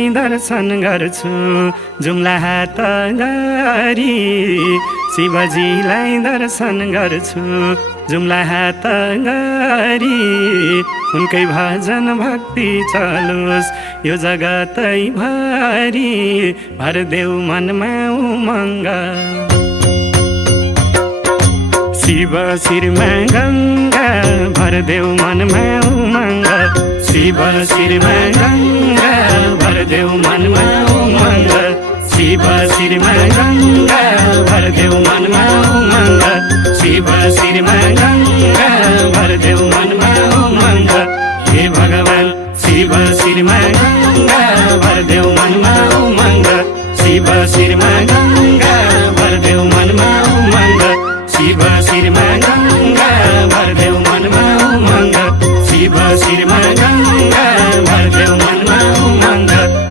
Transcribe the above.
शिवजीलाई दर्शन गर्छु जुम्ला हात गरी शिवजीलाई दर्शन गर्छु जुम्ला हात गरी उनकै भजन भक्ति चलोस् यो जगतै भरि भरदेऊ मनमा उमङ्ग शिव शिरमा गङ्गा भरदेऊ मनमा उमङ्ग शिव शिरमा गङ्गा भरदेऊ मनमा उमङ्ग शिव शिरमा गङ्गा भरदेऊ मनमा उमङ्ग शिव शिरमा गङ्गा भरदेऊ मनमा उमङ्ग हे भगवान् शिव शिरमा गङ्गा भरदेऊ मनमा उमङ्ग शिव शिरमा